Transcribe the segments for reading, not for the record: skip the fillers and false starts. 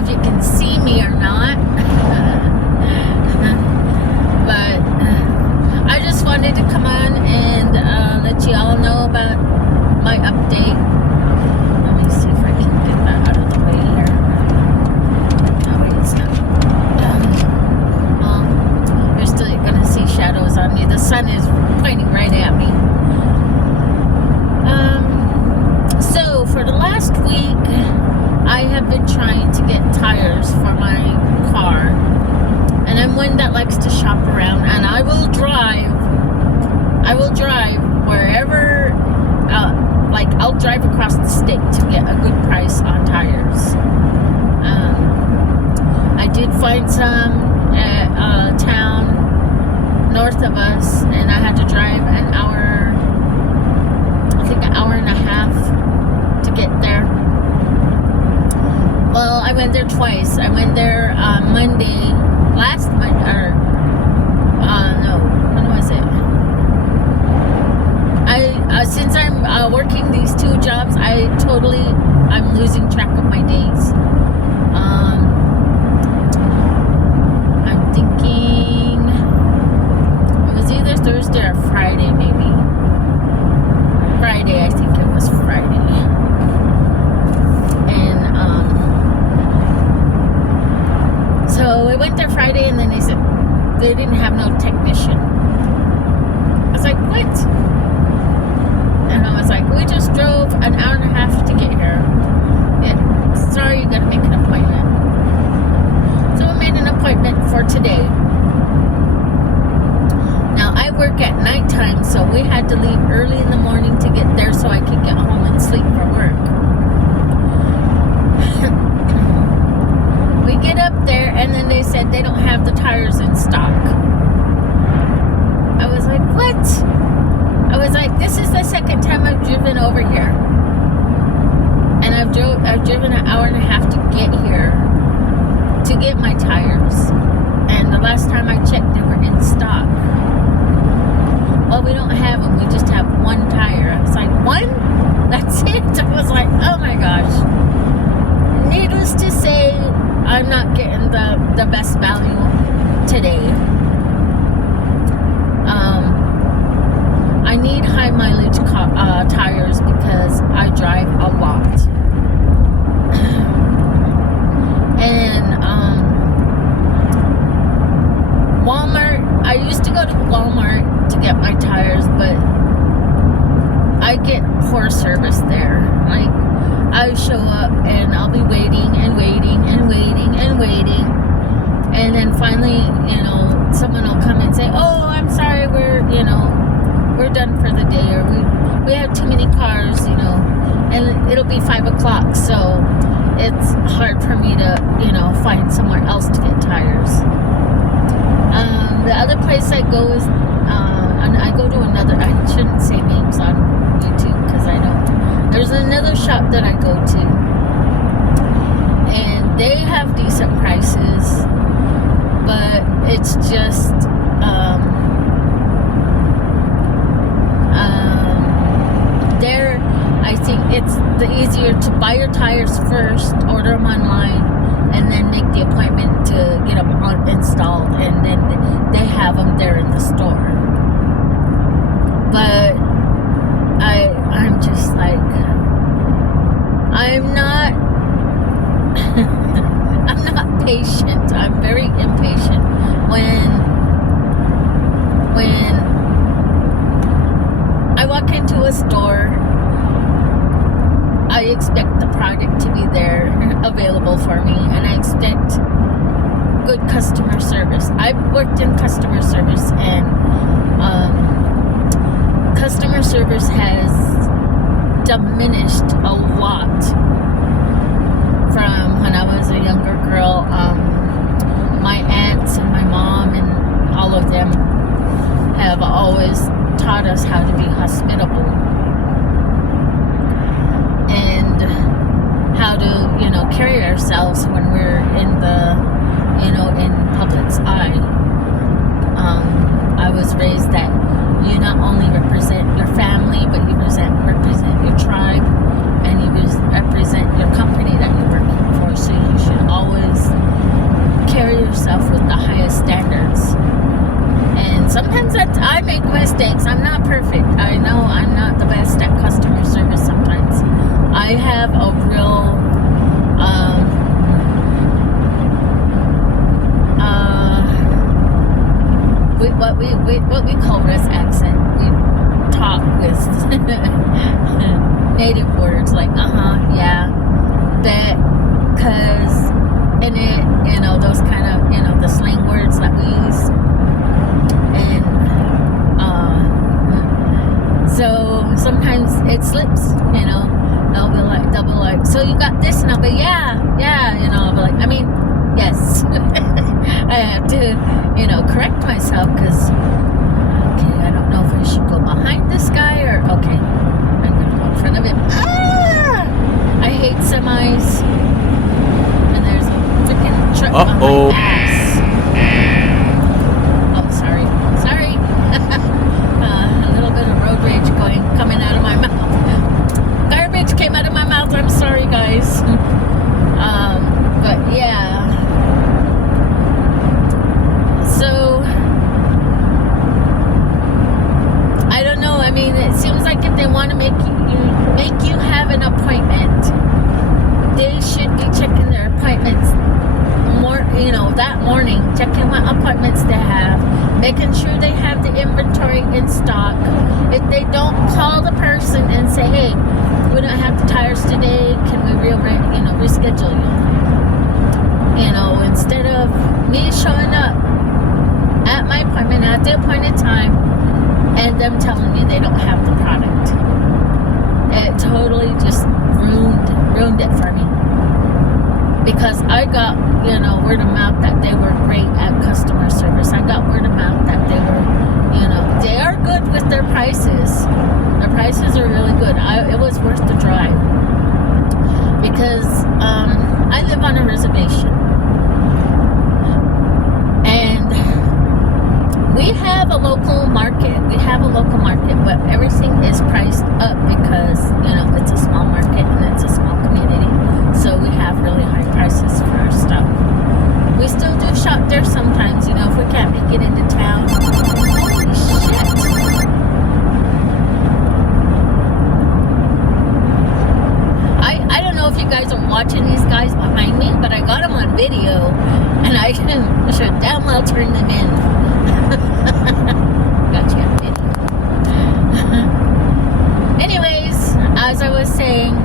if you can see me or not. But I just wanted to come on and let you all know about my update. Let me see if I can get that out of the way here. Oh, wait, it's not. You're still going to see shadows on me. The sun is pointing right at me. So, for the last week, I have been trying to get tires for my car. And I'm one that likes to shop around, and I will drive wherever, I'll drive across the state to get a good price on tires. I did find some at a town north of us, and I had to drive an hour and a half to get there. Well, I went there twice. I went there Monday, last Monday, or when was it? Since I'm working these two jobs, I'm losing track of my days. I'm thinking it was either Thursday or Friday, maybe. Friday, I think it was Friday. And so I went there Friday, and then they said they didn't have no technician. I was like, what? And I was like, we just drove an hour and a half to get here. Yeah, sorry, you gotta make an appointment. So I made an appointment for today. Now I work at nighttime, so we had to leave early in the morning to get there so I could get home and sleep for work. We get up there, and then they said they don't have the tires in stock. I was like, what? I was like, this is the second time I've driven over here. And I've driven an hour and a half to get here to get my tires. And the last time I checked, they were in stock. Well, we don't have them. We just have one tire. I was like, one? That's it? I was like, oh my gosh. Needless to say, I'm not getting the best value today. I need high mileage tires because I drive a lot. And Walmart, I used to go to Walmart to get my tires, but I get poor service there. Like, I show up and I'll be waiting and waiting and waiting and waiting, and then finally, someone will come and say, oh, I'm sorry, we're done for the day, or we have too many cars, and it'll be 5 o'clock, so it's hard for me to, find somewhere else to get tires. The other place I go is, and I go to another, I shouldn't say names on YouTube because I don't. There's another shop that I go to, and they have decent prices, but it's just, I think it's the easier to buy your tires first, order them online, and then make the appointment to get them installed, and then they have them there in the store. But I'm just like, I'm not I'm not patient. I'm very impatient. When I walk into a store, I expect the product to be there available for me, and I expect good customer service. I've worked in customer service, and customer service has diminished a lot from when I was a younger girl. My aunts and my mom and all of them have always taught us how to be hospitable and how to, carry ourselves when we're in the, in public's eye. I was raised that you not only represent your family, but you represent your tribe, and you represent your company that you're working for. So you should always we what we call Res accent. We talk with native words like yeah, bet, cause, and it, those kind of, the slang words that we use. And so sometimes it slips, they'll be like, so you got this? And I'll be, yeah, I'll be like, I mean, yes. I have to, correct myself, because, okay, I don't know if I should go behind this guy, or, okay, I'm going to go in front of him. I hate semis. And there's a freaking truck behind my ass. Oh, sorry. A little bit of road rage coming out of my mouth. Garbage came out of my mouth. I'm sorry, guys. But yeah. So I don't know. I mean, it seems like if they want to make you have an appointment, they should be checking their appointments more, that morning, checking what appointments they have, making sure they have the inventory in stock. If they don't, call the person and say, hey, we don't have the tires today, can we reschedule you? Instead of me showing up at my appointment at the appointed time and them telling me they don't have the product. It totally just ruined it for me. Because I got, word of mouth that they were great at customer service. I got word of mouth that they were, they are good with their prices. Their prices are really good. It was worth the drive. Because I live on a reservation. And we have a local market. But everything is priced up because, it's a small market and it's a small community. So we have really high prices for our stuff. We still do shop there sometimes, if we can't make it into town. Holy shit. I don't know if you guys are watching these guys behind me, but I got them on video and I should damn well turn them in. Got you on video. Anyways, as I was saying,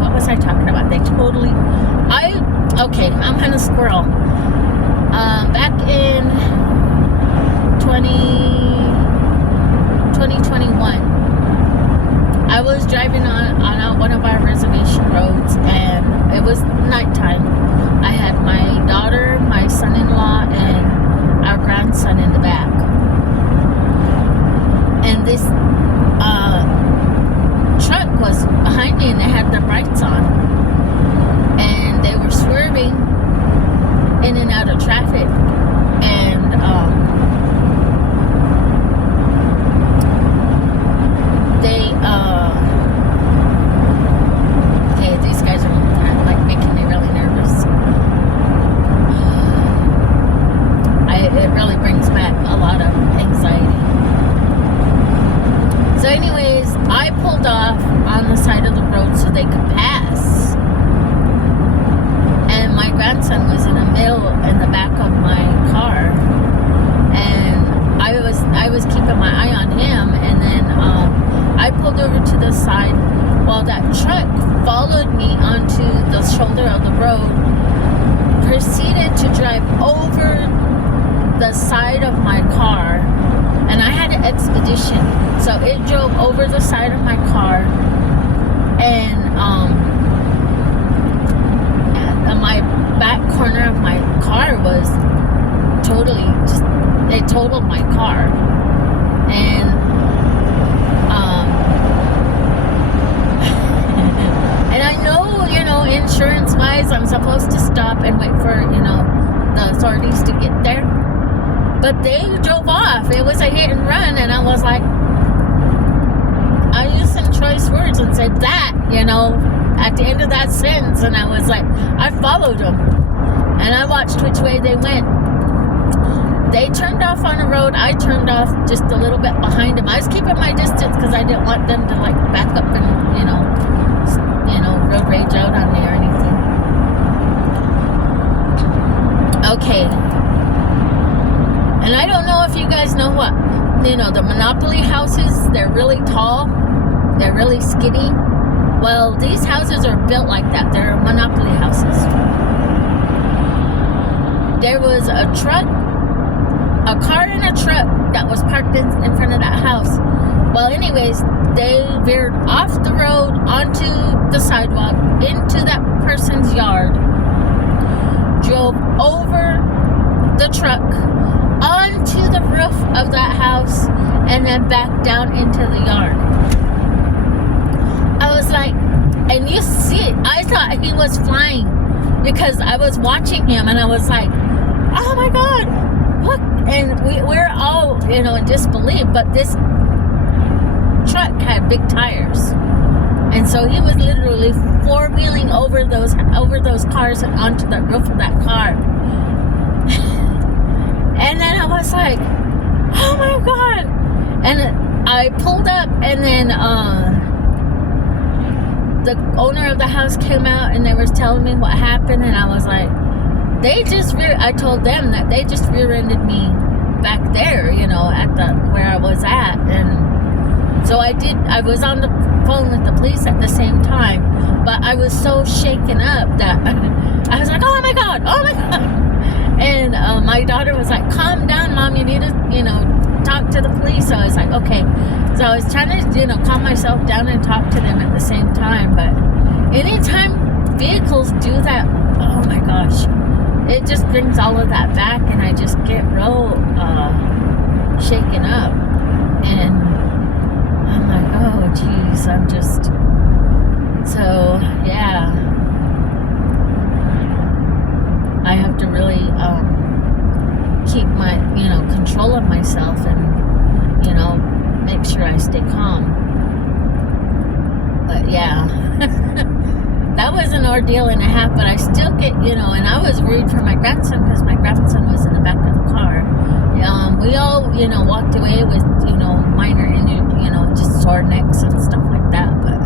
what was I talking about? I'm kind of squirrel. Back in 2021, I was driving on one of our reservation roads, and it was nighttime. I had my daughter, my son-in-law, and our grandson in the back. And this truck was behind me, and they had their brights on. And they were swerving in and out of traffic. And these guys are like making me really nervous. It really brings back a lot of anxiety. So anyways, I pulled off on the side of the road so they could pass. And my grandson was in the back of my car. And I was keeping my eye on him, and then I pulled over to the side while that truck followed me onto the shoulder of the road, proceeded to drive over the side of my car, and I had an Expedition, so it drove over the side of my car, and my back corner of my car was totally it totaled my car. And and I know, insurance wise, I'm supposed to stop and wait for, the authorities to get there. But they drove off. It was a hit and run, and I was like, I used some choice words and said that, at the end of that sentence, and I was like, I followed them. And I watched which way they went. They turned off on a road. I turned off just a little bit behind them. I was keeping my distance because I didn't want them to back up and, road rage out on me or anything. Okay. And I don't know if you guys know what, the Monopoly houses, they're really tall. They're really skinny. Well, these houses are built like that. They're Monopoly houses. There was a car and a truck that was parked in front of that house. Well, anyways, they veered off the road onto the sidewalk into that person's yard, drove over the truck onto the roof of that house, and then back down into the yard. I was like, and you see, I thought he was flying because I was watching him, and I was like, oh my God, look. And we're all, in disbelief, but this truck had big tires. And so he was literally four-wheeling over those cars and onto the roof of that car. And then I was like, oh my God. And I pulled up, and then the owner of the house came out, and they was telling me what happened, and I was like, I told them that they just rear-ended me back there, at where I was at. And so I was on the phone with the police at the same time, but I was so shaken up that I was like, oh my God. And my daughter was like, calm down, Mom, you need to, talk to the police. So I was like, okay. So I was trying to, calm myself down and talk to them at the same time. But anytime vehicles do that, oh my gosh, it just brings all of that back, and I just get real shaken up. And I'm like, oh geez, I'm just, so yeah, I have to really keep my, control of myself, and make sure I stay calm. But yeah, that was an ordeal and a half, but I still get, and I was worried for my grandson because my grandson was in the back of the car. We all, walked away with, minor injury, just sore necks and stuff like that. But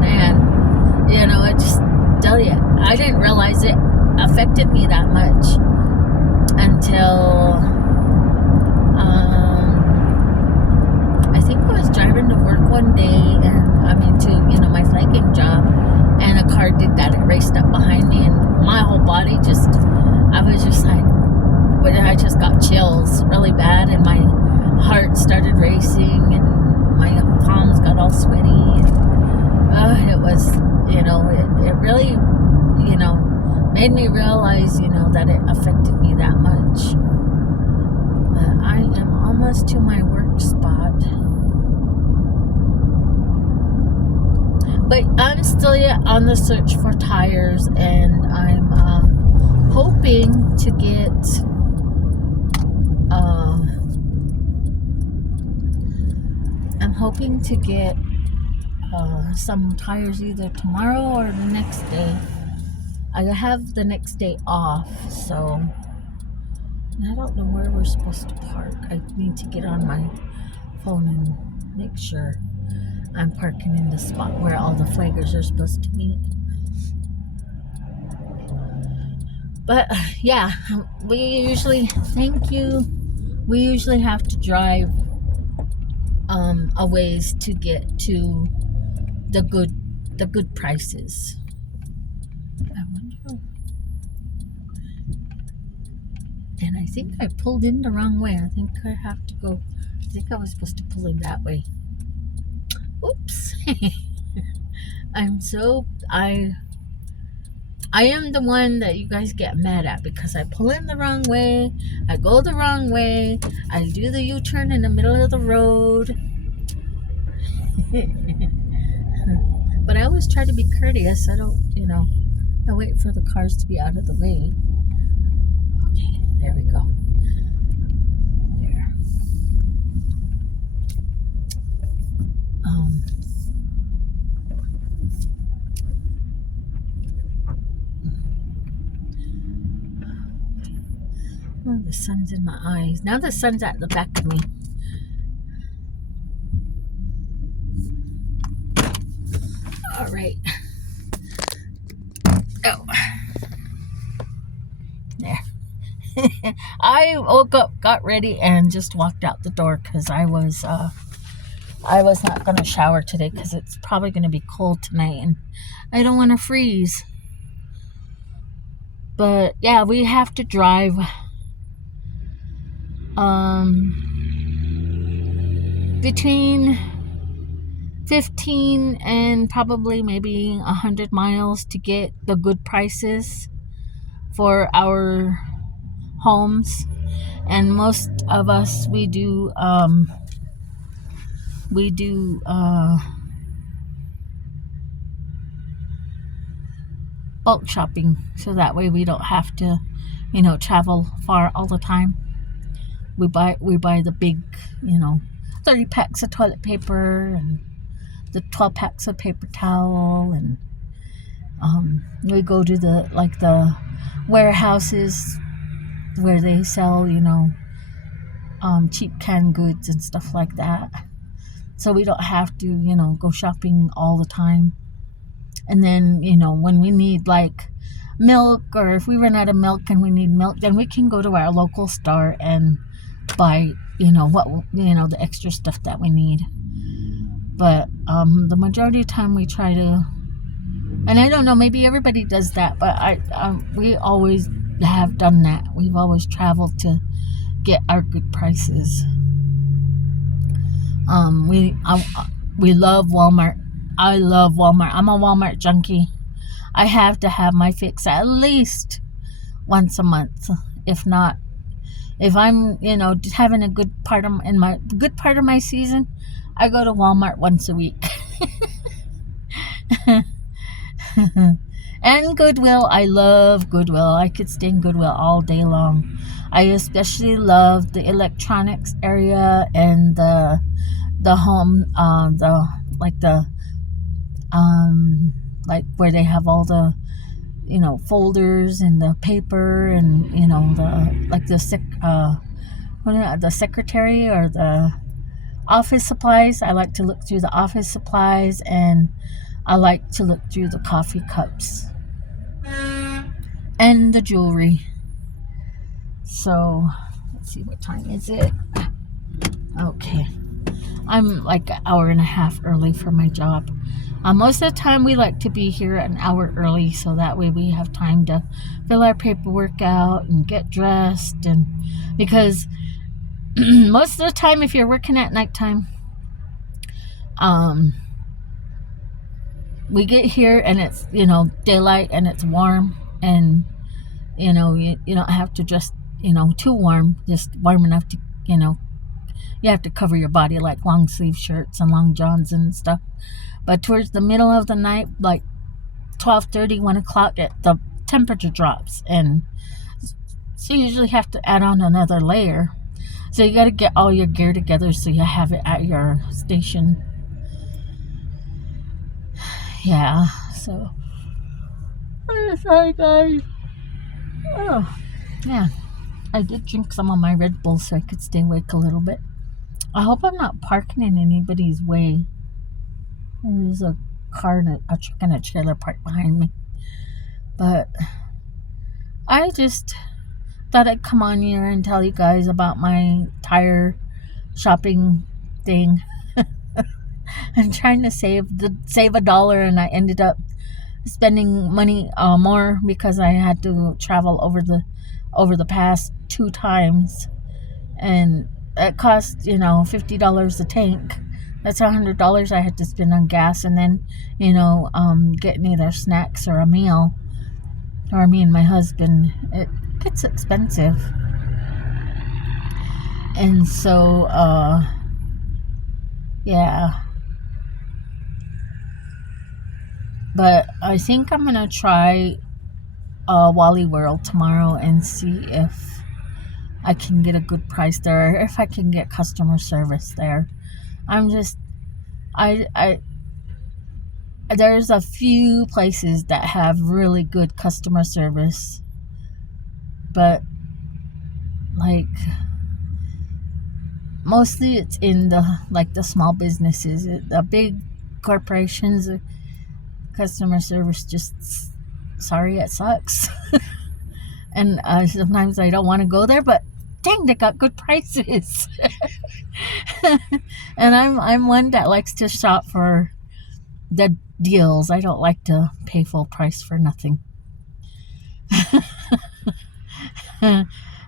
man, I just tell you, I didn't realize it affected me that much until I think I was driving to work one day, and to my flagging job, and a car did that. It raced up behind me, and my whole body I was just like, I just got chills really bad, and my heart started racing, and my palms got all sweaty, and it was, it really, made me realize, that it affected me that much. But I am almost to my work spot. But I'm still yet on the search for tires, and I'm hoping to get some tires either tomorrow or the next day. I have the next day off, so I don't know where we're supposed to park. I need to get on my phone and make sure I'm parking in the spot where all the flaggers are supposed to meet. But yeah, we usually have to drive a ways to get to the good prices. I wonder. And I think I pulled in the wrong way. I think I was supposed to pull in that way. Oops. I am the one that you guys get mad at because I pull in the wrong way, I go the wrong way, I do the U-turn in the middle of the road. But I always try to be courteous. I don't, I wait for the cars to be out of the way. Okay, there we go. There. Oh, the sun's in my eyes. Now the sun's at the back of me. All right. Oh, there. I woke up, got ready, and just walked out the door because I was not gonna shower today because it's probably gonna be cold tonight, and I don't want to freeze. But yeah, we have to drive between 15 and probably maybe 100 miles to get the good prices for our homes. And most of us, we do bulk shopping, so that way we don't have to, travel far all the time. We buy the big, 30 packs of toilet paper and the 12 packs of paper towel, and we go to the warehouses where they sell, cheap canned goods and stuff like that. So we don't have to, go shopping all the time. And then, when we need like milk, or if we run out of milk and we need milk, then we can go to our local store and buy, the extra stuff that we need. But the majority of the time we try to, and I don't know, maybe everybody does that, but we always have done that. We've always traveled to get our good prices. We love Walmart. I love Walmart. I'm a Walmart junkie. I have to have my fix at least once a month. If not, if I'm, having a good part of my season, I go to Walmart once a week. And Goodwill. I love Goodwill. I could stay in Goodwill all day long. I especially love the electronics area and the home, like where they have all the, folders and the paper and, the secretary or the office supplies. I like to look through the office supplies, and I like to look through the coffee cups and the jewelry. So let's see, what time is it? Okay, I'm like an hour and a half early for my job. Most of the time we like to be here an hour early, so that way we have time to fill our paperwork out and get dressed. And because most of the time, if you're working at nighttime, we get here and it's, daylight and it's warm, and you don't have to dress, too warm, just warm enough to, you have to cover your body, like long sleeve shirts and long johns and stuff. But towards the middle of the night, like 12:30, 1 o'clock, the temperature drops, and so you usually have to add on another layer. So you got to get all your gear together so you have it at your station. Yeah, so sorry guys. Oh, yeah, I did drink some of my Red Bull so I could stay awake a little bit. I hope I'm not parking in anybody's way. There's a car and a truck and a trailer parked behind me. But I just thought I'd come on here and tell you guys about my tire shopping thing. I'm trying to save $1, and I ended up spending money more because I had to travel over the past 2 times, and it cost $50 a tank. That's $100 I had to spend on gas, and then getting either snacks or a meal, or me and my husband. It gets expensive. And so yeah, but I think I'm gonna try Wally World tomorrow and see if I can get a good price there, or if I can get customer service there. There's a few places that have really good customer service, but like mostly it's in the small businesses. The big corporations, customer service just, sorry, it sucks. And sometimes I don't want to go there, but dang, they got good prices. And I'm one that likes to shop for the deals. I don't like to pay full price for nothing.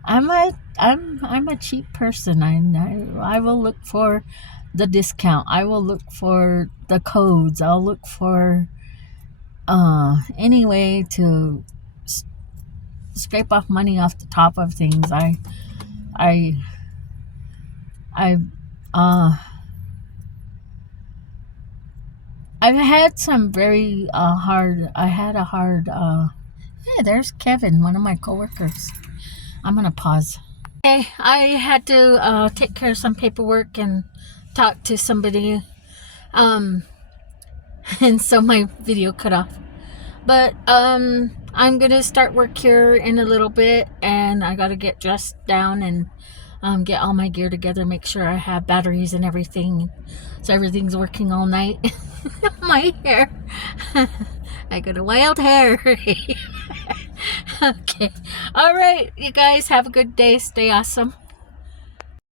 I'm a cheap person. I will look for the discount. I will look for the codes. I'll look for any way to scrape off money off the top of things. I've had some very hard. Hey, there's Kevin, one of my coworkers. I'm gonna pause. Okay, I had to take care of some paperwork and talk to somebody, and so my video cut off. But I'm gonna start work here in a little bit, and I gotta get dressed down and get all my gear together, make sure I have batteries and everything, so everything's working all night. My hair, I got a wild hair. Okay, all right, you guys have a good day. Stay awesome.